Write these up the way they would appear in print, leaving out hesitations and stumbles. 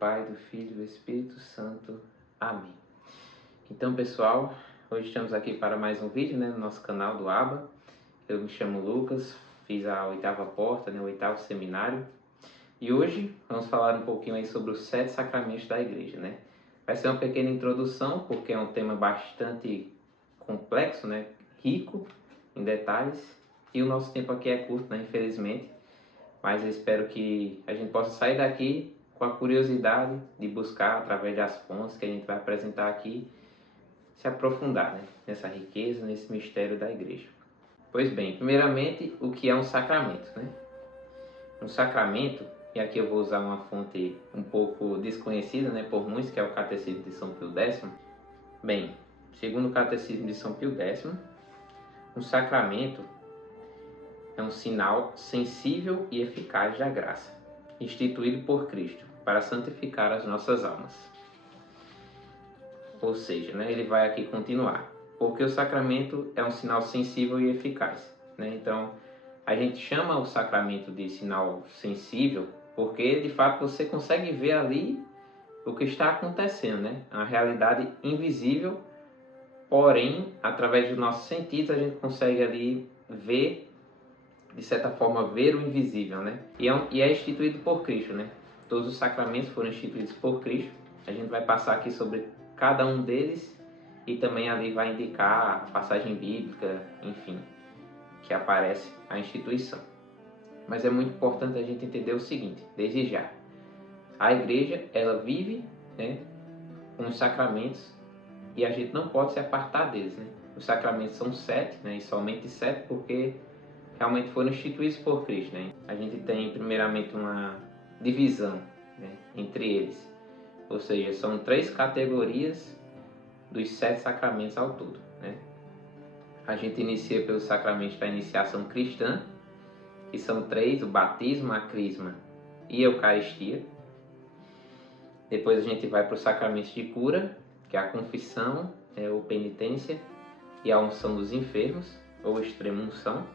Pai, do Filho e do Espírito Santo. Amém. Então, pessoal, hoje estamos aqui para mais um vídeo, no nosso canal do ABA. Eu me chamo Lucas, fiz a 8ª porta, o 8º seminário. E hoje vamos falar um pouquinho aí sobre os 7 sacramentos da Igreja, Vai ser uma pequena introdução, porque é um tema bastante complexo, rico em detalhes. E o nosso tempo aqui é curto, infelizmente. Mas eu espero que a gente possa sair daqui com a curiosidade de buscar, através das fontes que a gente vai apresentar aqui, se aprofundar nessa riqueza, nesse mistério da Igreja. Pois bem, primeiramente, o que é um sacramento? Um sacramento, e aqui eu vou usar uma fonte um pouco desconhecida por muitos, que é o Catecismo de São Pio X. Bem, segundo o Catecismo de São Pio X, um sacramento é um sinal sensível e eficaz da graça, instituído por Cristo para santificar as nossas almas. Ou seja, ele vai aqui continuar, porque o sacramento é um sinal sensível e eficaz. Então, a gente chama o sacramento de sinal sensível porque, de fato, você consegue ver ali o que está acontecendo, A realidade invisível, porém, através dos nossos sentidos, a gente consegue ali ver, de certa forma, ver o invisível, E é instituído por Cristo, Todos os sacramentos foram instituídos por Cristo. A gente vai passar aqui sobre cada um deles e também ali vai indicar a passagem bíblica, enfim, que aparece a instituição. Mas é muito importante a gente entender o seguinte, desde já. A Igreja, ela vive, com os sacramentos e a gente não pode se apartar deles, Os sacramentos são 7, e somente 7 porque realmente foram instituídos por Cristo, A gente tem primeiramente uma divisão, entre eles, ou seja, são 3 categorias dos 7 sacramentos ao todo, A gente inicia pelos sacramentos da iniciação cristã, que são 3: o batismo, a crisma e a Eucaristia. Depois a gente vai para os sacramentos de cura, que é a confissão, ou penitência, e a unção dos enfermos, ou extrema unção.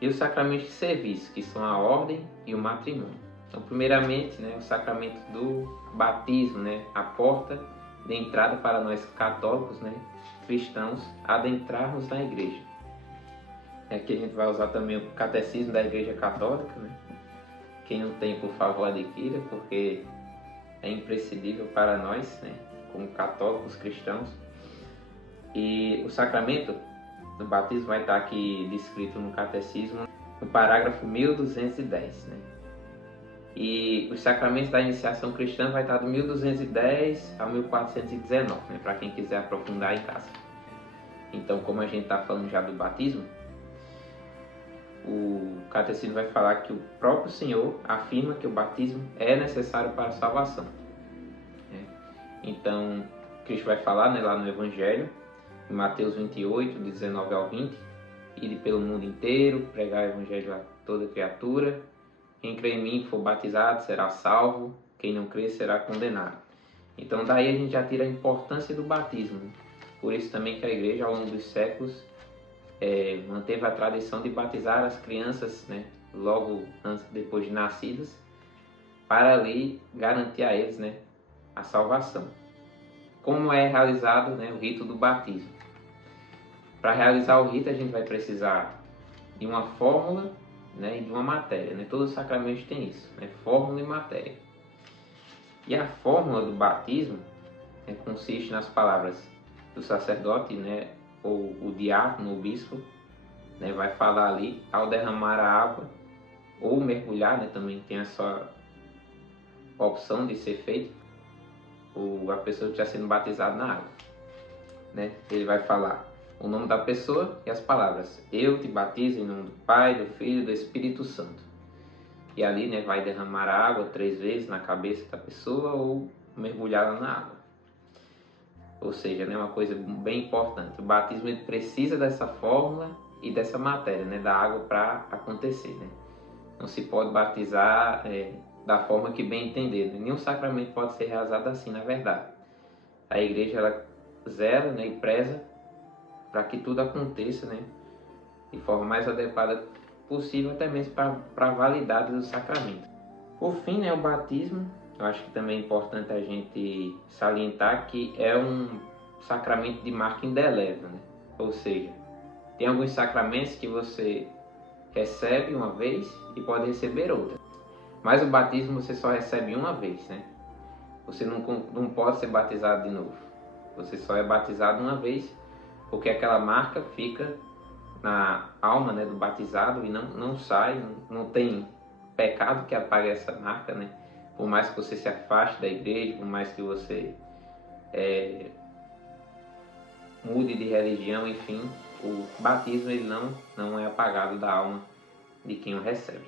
E os sacramentos de serviço, que são a ordem e o matrimônio. Então, primeiramente, o sacramento do batismo, a porta de entrada para nós católicos, cristãos, adentrarmos na Igreja. Aqui a gente vai usar também o Catecismo da Igreja Católica, Quem não tem, por favor, adquira, porque é imprescindível para nós, como católicos cristãos. E o sacramento do batismo vai estar aqui descrito no Catecismo, no parágrafo 1210, E os sacramentos da iniciação cristã vai estar do 1210 ao 1419, para quem quiser aprofundar em casa. Então, como a gente está falando já do batismo, o Catecismo vai falar que o próprio Senhor afirma que o batismo é necessário para a salvação. Então, Cristo vai falar lá no Evangelho, em Mateus 28, 19 ao 20, ide pelo mundo inteiro, pregar o Evangelho a toda criatura. Quem crê em mim e for batizado será salvo, quem não crê será condenado. Então daí a gente já tira a importância do batismo. Por isso também que a Igreja, ao longo dos séculos, manteve a tradição de batizar as crianças, logo depois de nascidas, para ali garantir a eles, a salvação. Como é realizado, o rito do batismo? Para realizar o rito a gente vai precisar de uma fórmula, e de uma matéria, Todos os sacramentos têm isso, fórmula e matéria. E a fórmula do batismo consiste nas palavras do sacerdote, ou o diácono, o bispo, vai falar ali ao derramar a água ou mergulhar, também tem essa opção de ser feito, a pessoa que está sendo batizada na água, Ele vai falar o nome da pessoa e as palavras: eu te batizo em nome do Pai, do Filho e do Espírito Santo. E ali vai derramar a água 3 vezes na cabeça da pessoa ou mergulhá-la na água. Ou seja, uma coisa bem importante, o batismo ele precisa dessa fórmula e dessa matéria, da água para acontecer. Não se pode batizar da forma que bem entender. Nenhum sacramento pode ser realizado assim, na verdade. A Igreja ela zela e preza para que tudo aconteça, de forma mais adequada possível, até mesmo para a validade do sacramento. Por fim, o batismo eu acho que também é importante a gente salientar que é um sacramento de marca indelével, né? Ou seja, tem alguns sacramentos que você recebe uma vez e pode receber outra. Mas o batismo você só recebe uma vez, né? Você não pode ser batizado de novo. Você só é batizado uma vez, porque aquela marca fica na alma, né, do batizado e não sai, não tem pecado que apague essa marca, né? Por mais que você se afaste da igreja, por mais que você mude de religião, enfim, o batismo ele não é apagado da alma de quem o recebe.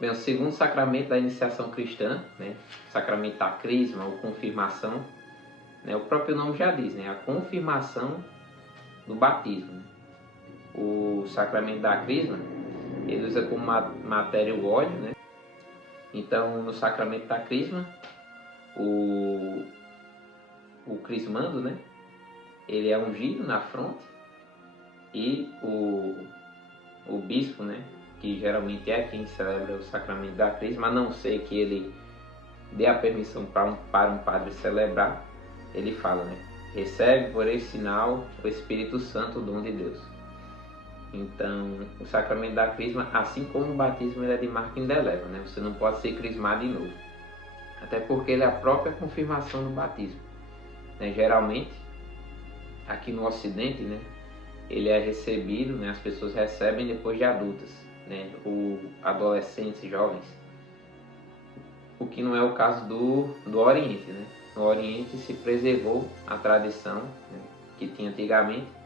Bem, o segundo sacramento da iniciação cristã, né, o sacramento da crisma ou confirmação, né, o próprio nome já diz, né, a confirmação do batismo. Né? O sacramento da crisma, ele usa como matéria o óleo, né? Então, no sacramento da crisma, o crismando, né, ele é ungido na fronte e o bispo, né, que geralmente é quem celebra o sacramento da crisma, a não ser que ele dê a permissão para um padre celebrar, ele fala, né, recebe por esse sinal o Espírito Santo, o dom de Deus. Então, o sacramento da crisma, assim como o batismo, ele é de marca indelével, né? Você não pode ser crismado de novo. Até porque ele é a própria confirmação do batismo. Né? Geralmente, aqui no Ocidente, né, ele é recebido, né, as pessoas recebem depois de adultas, né, ou adolescentes, jovens. O que não é o caso do Oriente, né? No Oriente se preservou a tradição, né, que tinha antigamente,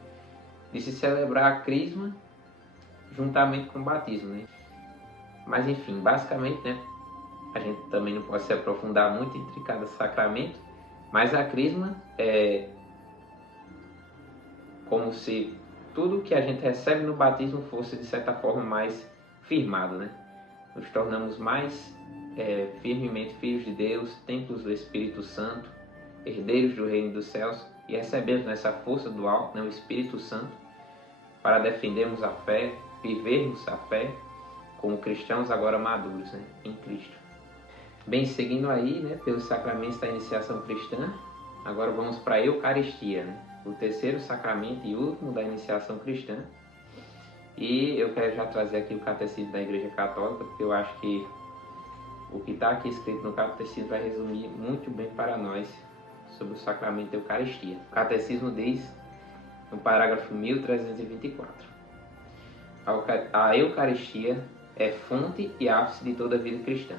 de se celebrar a crisma juntamente com o batismo, né? Mas enfim, basicamente, né, a gente também não pode se aprofundar muito entre cada sacramento, mas a crisma é como se tudo que a gente recebe no batismo fosse de certa forma mais firmado, né? Nos tornamos mais firmemente filhos de Deus, templos do Espírito Santo, herdeiros do reino dos céus, e recebemos nessa força do alto, né, o Espírito Santo, para defendermos a fé, vivermos a fé como cristãos agora maduros, né, em Cristo. Bem, seguindo aí, né, pelos sacramentos da iniciação cristã, agora vamos para a Eucaristia, né, o terceiro sacramento e último da iniciação cristã. E eu quero já trazer aqui o Catecismo da Igreja Católica, porque eu acho que o que está aqui escrito no Catecismo vai resumir muito bem para nós sobre o sacramento da Eucaristia. O Catecismo diz, no parágrafo 1324, a Eucaristia é fonte e ápice de toda a vida cristã.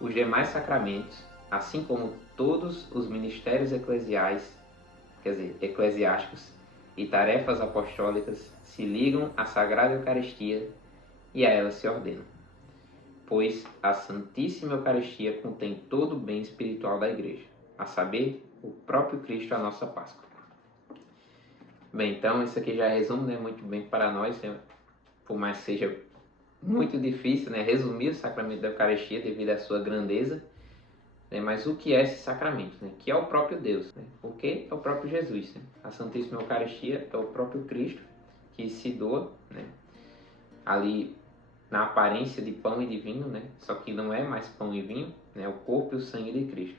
Os demais sacramentos, assim como todos os ministérios eclesiásticos e tarefas apostólicas, se ligam à Sagrada Eucaristia e a ela se ordenam, pois a Santíssima Eucaristia contém todo o bem espiritual da Igreja, a saber, o próprio Cristo, a nossa Páscoa. Bem, então isso aqui já resume, né, muito bem para nós, né, por mais que seja muito difícil, né, resumir o sacramento da Eucaristia devido à sua grandeza, né, mas o que é esse sacramento? Né, que é o próprio Deus, né, porque é o próprio Jesus. Né, a Santíssima Eucaristia é o próprio Cristo que se doa, né, ali na aparência de pão e de vinho, né, só que não é mais pão e vinho, né, o corpo e o sangue de Cristo.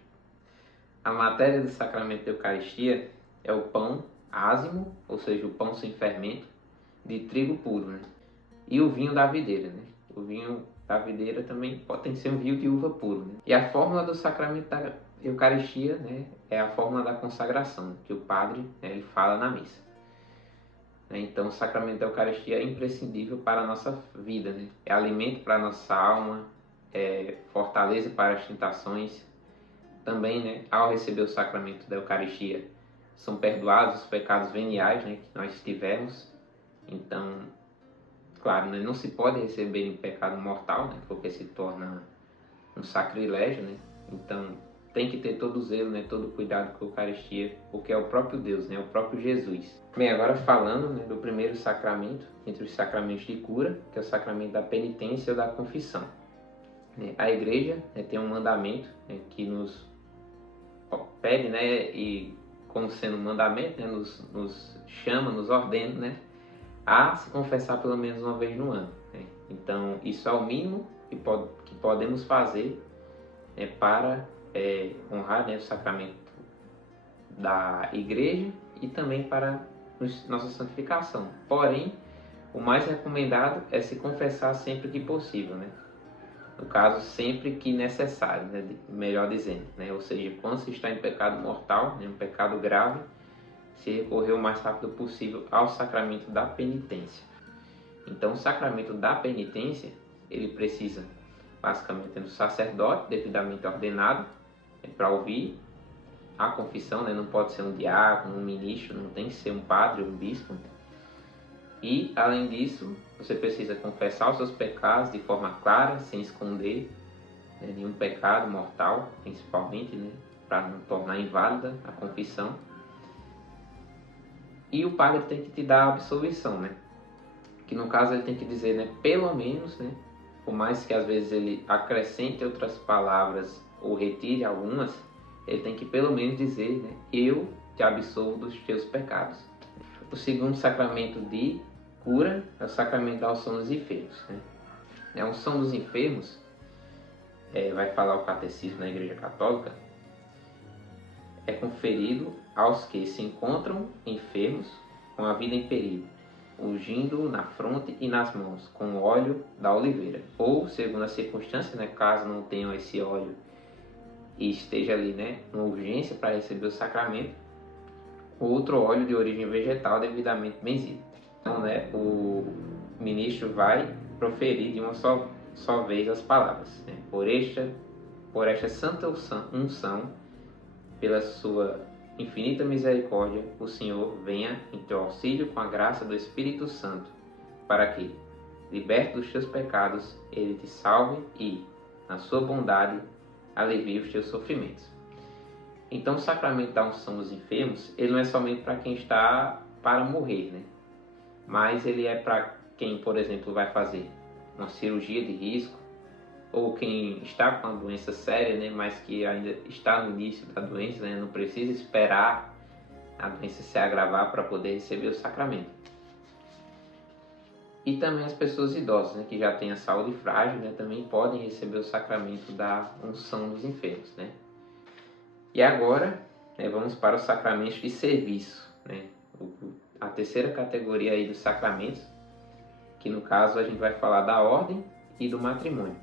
A matéria do sacramento da Eucaristia é o pão ázimo, ou seja, o pão sem fermento, de trigo puro, né? E o vinho da videira, né? O vinho da videira também pode ser um vinho de uva puro, né? E a fórmula do sacramento da Eucaristia, né, é a fórmula da consagração, que o padre, né, ele fala na missa. Então, o sacramento da Eucaristia é imprescindível para a nossa vida, né? É alimento para a nossa alma, é fortaleza para as tentações. Também, né, ao receber o sacramento da Eucaristia, são perdoados os pecados veniais, né, que nós tivemos. Então, claro, né, não se pode receber em pecado mortal, né, porque se torna um sacrilégio, né? Então, tem que ter todo o zelo, né, todo o cuidado com a Eucaristia, porque é o próprio Deus, né, o próprio Jesus. Bem, agora falando, né, do primeiro sacramento, entre os sacramentos de cura, que é o sacramento da penitência ou da confissão. A Igreja, né, tem um mandamento, né, que nos pede, né, e como sendo um mandamento, né, nos chama, nos ordena, né, a se confessar pelo menos uma vez no ano. Né? Então, isso é o mínimo que podemos fazer para honrar, né, o sacramento da igreja e também para nossa santificação. Porém, o mais recomendado é se confessar sempre que possível, né? No caso, sempre que necessário, né? Melhor dizendo, né? Ou seja, quando se está em pecado mortal, né? Um pecado grave, se recorrer o mais rápido possível ao sacramento da penitência. Então, o sacramento da penitência, ele precisa basicamente do sacerdote devidamente ordenado, para ouvir a confissão, né? Não pode ser um diácono, um ministro, não tem que ser um padre ou um bispo. E, além disso, você precisa confessar os seus pecados de forma clara, sem esconder, né, nenhum pecado mortal, principalmente, né, para não tornar inválida a confissão. E o padre tem que te dar a absolvição, né? Que no caso ele tem que dizer, né, pelo menos, né, por mais que às vezes ele acrescente outras palavras ou retire algumas, ele tem que pelo menos dizer, né, eu te absolvo dos teus pecados. O segundo sacramento de cura é o sacramento da unção dos enfermos, né? A unção dos enfermos, vai falar o catecismo na Igreja Católica, é conferido aos que se encontram enfermos com a vida em perigo, ungindo na fronte e nas mãos com o óleo da oliveira, ou, segundo a circunstância, né, caso não tenham esse óleo e esteja ali, né, uma urgência para receber o sacramento, outro óleo de origem vegetal devidamente benzido. Então, né, o ministro vai proferir de uma só vez as palavras, né? Por esta santa unção, pela sua infinita misericórdia, o Senhor venha em teu auxílio com a graça do Espírito Santo, para que, liberto dos teus pecados, ele te salve e, na sua bondade, alivie os teus sofrimentos. Então, o sacramento da unção dos enfermos, ele não é somente para quem está para morrer, né? Mas ele é para quem, por exemplo, vai fazer uma cirurgia de risco, ou quem está com uma doença séria, né, mas que ainda está no início da doença, né, não precisa esperar a doença se agravar para poder receber o sacramento. E também as pessoas idosas, né, que já têm a saúde frágil, né, também podem receber o sacramento da unção dos enfermos, né. E agora, né, vamos para os sacramentos de serviço, né, a terceira categoria aí dos sacramentos, que no caso a gente vai falar da ordem e do matrimônio.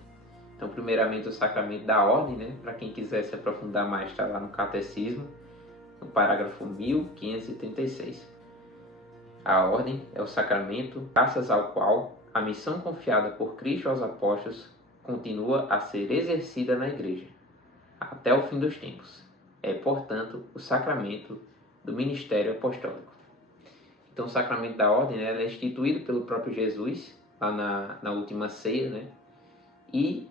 Então, primeiramente o sacramento da ordem, né, para quem quiser se aprofundar mais, está lá no Catecismo, no parágrafo 1536. A ordem é o sacramento graças ao qual a missão confiada por Cristo aos apóstolos continua a ser exercida na Igreja, até o fim dos tempos. É, portanto, o sacramento do ministério apostólico. Então, o sacramento da ordem, né, é instituído pelo próprio Jesus, lá na última ceia, né? E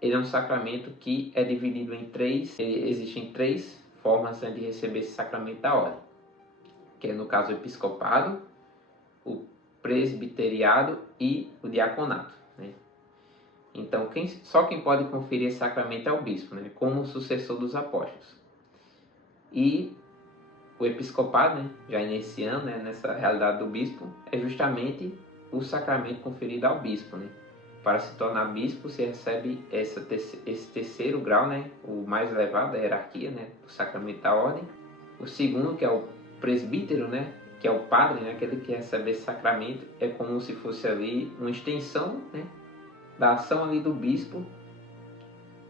ele é um sacramento que é dividido em existem três formas, né, de receber esse sacramento da ordem, que é, no caso, o episcopado, o presbiteriado e o diaconato, né? Então, só quem pode conferir esse sacramento é o bispo, né, como sucessor dos apóstolos. E o episcopado, né, já iniciando, né, nessa realidade do bispo, é justamente o sacramento conferido ao bispo, né? Para se tornar bispo, se recebe esse terceiro grau, né, o mais elevado da hierarquia, né, do sacramento da ordem. O segundo, que é o presbítero, né, que é o padre, né, aquele que recebe esse sacramento, é como se fosse ali uma extensão, né, da ação ali do bispo.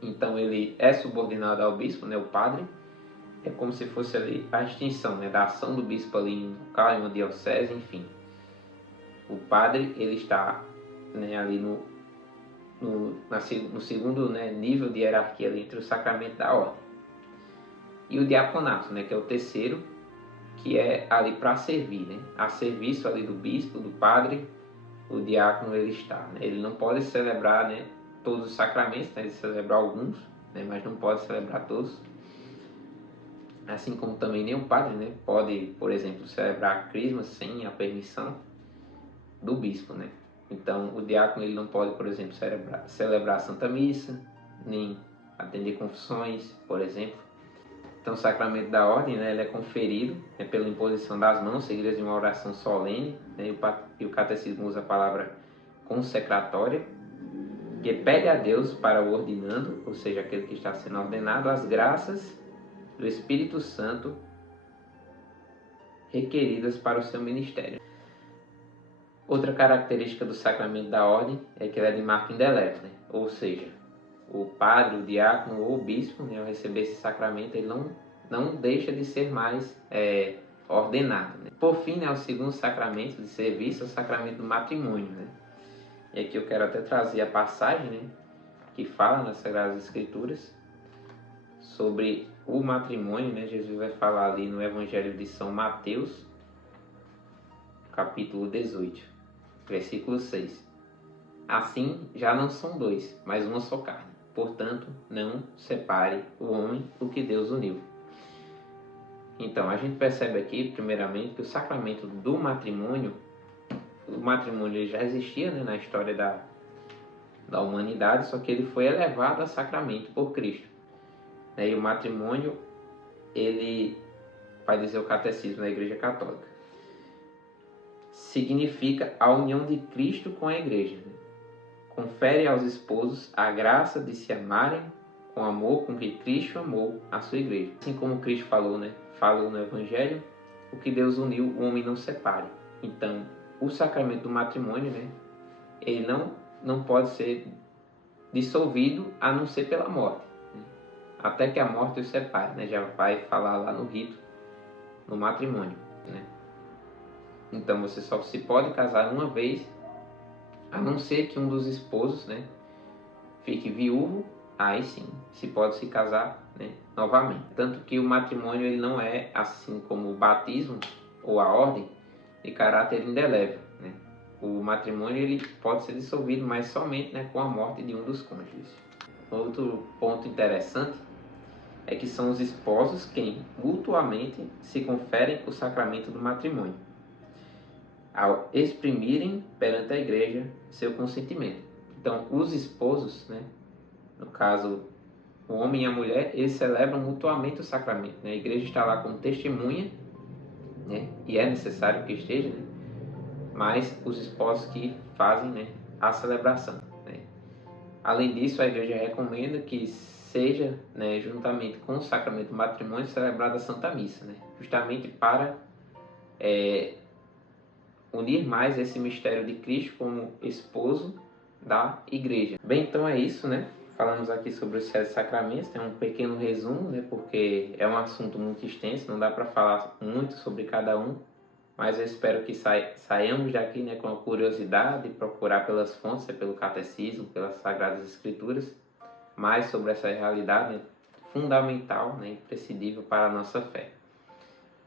Então ele é subordinado ao bispo, né, o padre. É como se fosse ali a extensão, né, da ação do bispo ali em local, em uma diocese, enfim. O padre, ele está, né, ali no segundo, né, nível de hierarquia ali entre o sacramento da ordem. E o diaconato, né, que é o terceiro, que é ali para servir, né, a serviço ali do bispo, do padre, o diácono ele está, né, ele não pode celebrar, né, todos os sacramentos, né, ele celebra alguns, né, mas não pode celebrar todos. Assim como também nem o padre, né, pode, por exemplo, celebrar a crisma sem a do bispo, né. Então, o diácono ele não pode, por exemplo, celebrar a Santa Missa, nem atender confissões, por exemplo. Então, o sacramento da ordem, né, ele é conferido, né, pela imposição das mãos, seguidas de uma oração solene, né, e o catecismo usa a palavra consecratória. que pede a Deus para o ordenando, ou seja, aquele que está sendo ordenado, as graças do Espírito Santo requeridas para o seu ministério. Outra característica do sacramento da ordem é que ele é de marca indelével, né? Ou seja, o padre, o diácono ou o bispo, né, ao receber esse sacramento, ele não deixa de ser mais ordenado. Né? Por fim, né, o segundo sacramento de serviço é o sacramento do matrimônio. Né? E aqui eu quero até trazer a passagem, né, que fala nas Sagradas Escrituras sobre o matrimônio. Né? Jesus vai falar ali no Evangelho de São Mateus, capítulo 18, versículo 6. Assim já não são dois, mas uma só carne. Portanto, não separe o homem do que Deus uniu. Então, a gente percebe aqui, primeiramente, que o sacramento do matrimônio, o matrimônio já existia, né, na história da humanidade, só que ele foi elevado a sacramento por Cristo. E o matrimônio, ele, vai dizer o catecismo da Igreja Católica, significa a união de Cristo com a Igreja. Né? Confere aos esposos a graça de se amarem com amor com que Cristo amou a sua igreja. Assim como Cristo falou, né? Falou no Evangelho, o que Deus uniu, o homem não separe. Então, o sacramento do matrimônio, né? Ele não pode ser dissolvido a não ser pela morte. Né? Até que a morte os separe, né? Já vai falar lá no rito, no matrimônio, né? Então, você só se pode casar uma vez, a não ser que um dos esposos, né, fique viúvo, aí sim, se pode se casar, né, novamente. Tanto que o matrimônio ele não é, assim como o batismo ou a ordem, de caráter indelével. Né? O matrimônio ele pode ser dissolvido, mas somente, né, com a morte de um dos cônjuges. Outro ponto interessante é que são os esposos quem mutuamente se conferem o sacramento do matrimônio, ao exprimirem perante a igreja seu consentimento. Então, os esposos, né, no caso, o homem e a mulher, eles celebram mutuamente o sacramento. Né? A igreja está lá como testemunha, né, e é necessário que esteja, né, mas os esposos que fazem, né, a celebração. Né? Além disso, a igreja recomenda que seja, né, juntamente com o sacramento do matrimônio, celebrada a Santa Missa, né, justamente para unir mais esse mistério de Cristo como esposo da igreja. Bem, então é isso, né? Falamos aqui sobre os 7 sacramentos, tem um pequeno resumo, né? Porque é um assunto muito extenso, não dá para falar muito sobre cada um, mas eu espero que saiamos daqui, né, com a curiosidade de procurar pelas fontes, pelo catecismo, pelas Sagradas Escrituras, mais sobre essa realidade, né, fundamental, né, imprescindível para a nossa fé.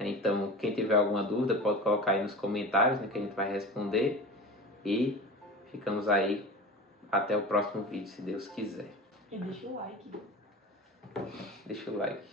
Então, quem tiver alguma dúvida pode colocar aí nos comentários, né, que a gente vai responder. E ficamos aí até o próximo vídeo, se Deus quiser. E deixa o like. Deixa o like.